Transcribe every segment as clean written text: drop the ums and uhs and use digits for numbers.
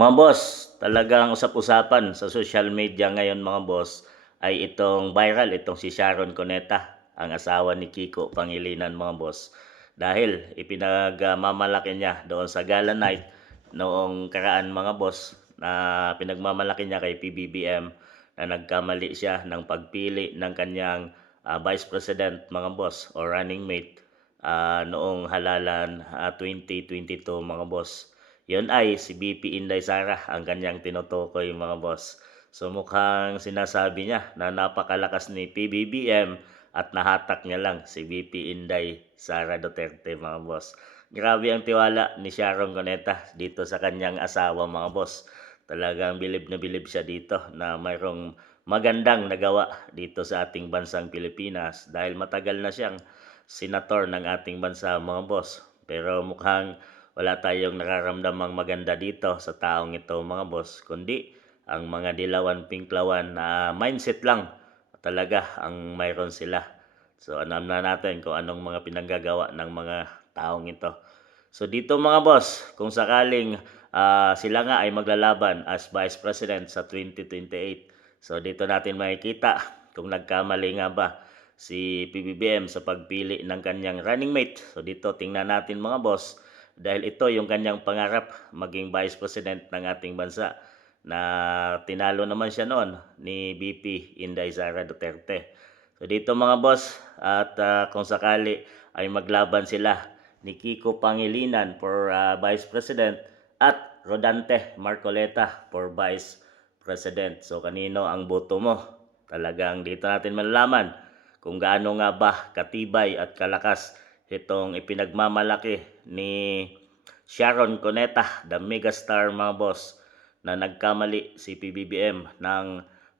Mga boss, talagang usap-usapan sa social media ngayon mga boss ay itong viral, itong si Sharon Cuneta, ang asawa ni Kiko Pangilinan mga boss. Dahil ipinagmamalaki niya doon sa gala night noong karaan mga boss na pinagmamalaki niya kay PBBM na nagkamali siya ng pagpili ng kanyang Vice President mga boss o running mate noong halalan 2022 mga boss. Yun ay si BP Inday Sara ang kanyang tinutukoy mga boss. So mukhang sinasabi niya na napakalakas ni PBBM at nahatak niya lang si BP Inday Sara Duterte mga boss. Grabe ang tiwala ni Sharon Cuneta dito sa kanyang asawa mga boss. Talagang bilib na bilib siya dito na mayroong magandang nagawa dito sa ating bansang Pilipinas dahil matagal na siyang senator ng ating bansa mga boss. Pero mukhang wala tayong nararamdamang maganda dito sa taong ito mga boss, kundi ang mga dilawan pinklawan na mindset lang talaga ang mayroon sila. So alam na natin kung anong mga pinanggagawa ng mga taong ito. So dito mga boss, kung sakaling sila nga ay maglalaban as Vice President sa 2028. So dito natin makikita kung nagkamali nga ba si PBBM sa pagpili ng kanyang running mate. So dito tingnan natin mga boss dahil ito yung kanyang pangarap maging Vice President ng ating bansa na tinalo naman siya noon ni BP Inday Sara Duterte. So dito mga boss at kung sakali ay maglaban sila ni Kiko Pangilinan for Vice President at Rodante Marcoleta for Vice President. So kanino ang boto mo? Talagang dito natin malalaman kung gaano nga ba katibay at kalakas itong ipinagmamalaki ni Sharon Cuneta, the megastar mga boss, na nagkamali si PBBM ng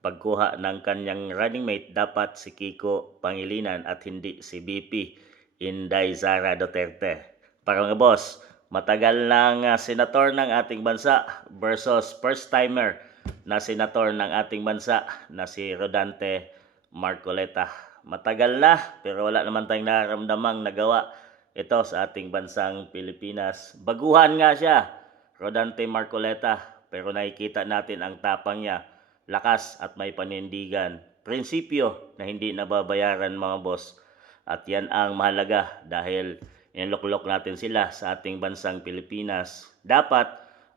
pagkuha ng kanyang running mate dapat si Kiko Pangilinan at hindi si BP Inday Sara Duterte. Para mga boss, matagal ng senator ng ating bansa versus first timer na senator ng ating bansa na si Rodante Marcoleta. Matagal na pero wala naman tayong nararamdamang nagawa ito sa ating bansang Pilipinas. Baguhan nga siya, Rodante Marcoleta, pero nakikita natin ang tapang niya, lakas at may panindigan. Prinsipyo na hindi nababayaran mga boss. At yan ang mahalaga dahil inluklok natin sila sa ating bansang Pilipinas. Dapat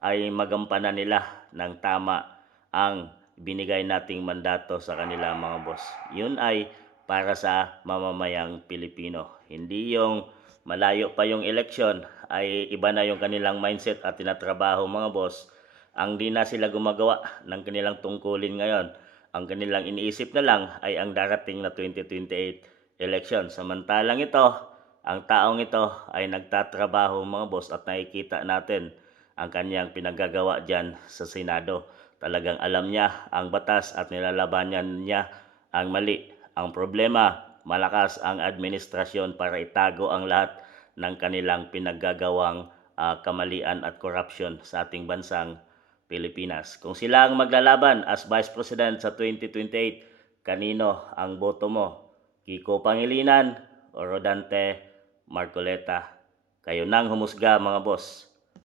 ay magampanan nila ng tama ang binigay nating mandato sa kanila mga boss. Yun ay para sa mamamayang Pilipino. Hindi yung malayo pa yung eleksyon ay iba na yung kanilang mindset at tinatrabaho mga boss. Ang di na sila gumagawa ng kanilang tungkulin ngayon. Ang kanilang iniisip na lang ay ang darating na 2028 election. Samantalang ito, ang taong ito ay nagtatrabaho mga boss at nakikita natin ang kanyang pinagagawa dyan sa Senado. Talagang alam niya ang batas at nilalabanan niya ang mali. Ang problema, malakas ang administrasyon para itago ang lahat ng kanilang pinaggagawang kamalian at corruption sa ating bansang Pilipinas. Kung sila ang maglalaban as Vice President sa 2028, kanino ang boto mo? Kiko Pangilinan o Rodante Marcoleta? Kayo nang humusga mga boss.